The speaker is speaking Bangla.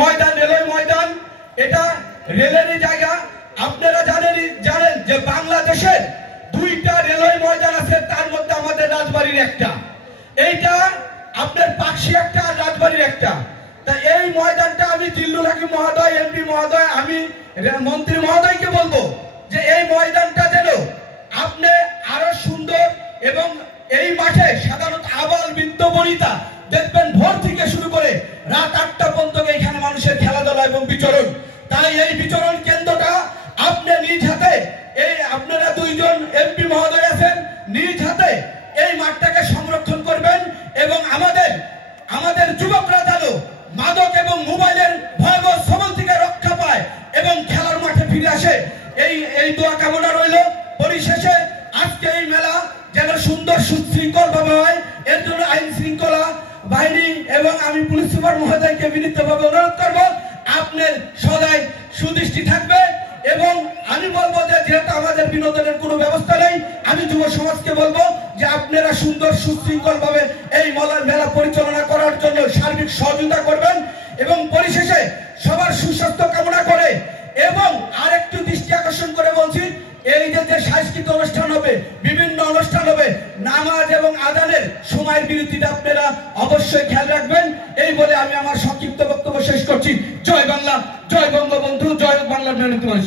ময়দান রেলওয়ে ময়দান, এটা রেলেরই জায়গা। আপনারা জানেন যে বাংলাদেশের 2টা রেলওয়ে ময়দান আছে, তার মধ্যে আমাদের রাজবাড়ির একটা, এইটা আপনার পাকশি একটা আর রাজবাড়ির একটা। তা এই ময়দানটা আমি জিল্লুল হাকিম মহোদয়, এমপি মহোদয়, আমি মন্ত্রী মহোদয়কে বলবো যে এই ময়দানটা যেন আপনি আরো সুন্দর, এবং এই মাঠে সাধারণত আবাল বৃদ্ধ বনিতা দেখবেন ভোর থেকে শুরু করে রাত 8টা পর্যন্ত এখানে মানুষের খেলাধুলা এবং বিচরণ। তাই এই বিচরণ কেন্দ্রটা আপনি নিজ হাতে, এই আপনারা 2জন এমপি মহোদয় আছেন, নিজ হাতে এই মাঠটাকে সংরক্ষণ করবেন এবং আমাদের যুবকরা যেন মাদক এবং মোবাইলের ভয়াবহ সবল থেকে রক্ষা পায় এবং খেলার মাঠে ফিরে আসে, এই দোয়া কামনা রইল। পরিশেষে আজকে এই মেলা যেন সুন্দর সুশৃঙ্খল ভাবে হয়, এর জন্য আইন শৃঙ্খলা বাহিনী এবং আমি পুলিশ সুপার মহোদয়কে বিনীতভাবে অনুরোধ করব আপনার সদাই সুদৃষ্টি থাকবে। এবং আমি বলবো যে যেহেতু আমাদের বিনোদনের কোনো ব্যবস্থা নেই, আমি যুব সমাজকে বলবো যে আপনারা সুন্দর সুশৃঙ্খল ভাবে এই মেলা পরিচালনা করার জন্য সার্বিক সহযোগিতা করবেন। এবং পরিশেষে সবার সুস্বাস্থ্য কামনা করে এবং আরেকটু দৃষ্টি আকর্ষণ করে বলছি, এই যে সাংস্কৃতিক অনুষ্ঠান হবে, বিভিন্ন অনুষ্ঠান হবে, নামাজ এবং আযানের সময়ের বিরতিটা আপনারা অবশ্যই খেয়াল রাখবেন। এই বলে আমি আমার সংক্ষিপ্ত বক্তব্য শেষ করছি। জয় বাংলা, জয় বঙ্গবন্ধু, জয় বাংলার মেহনতি মানুষ।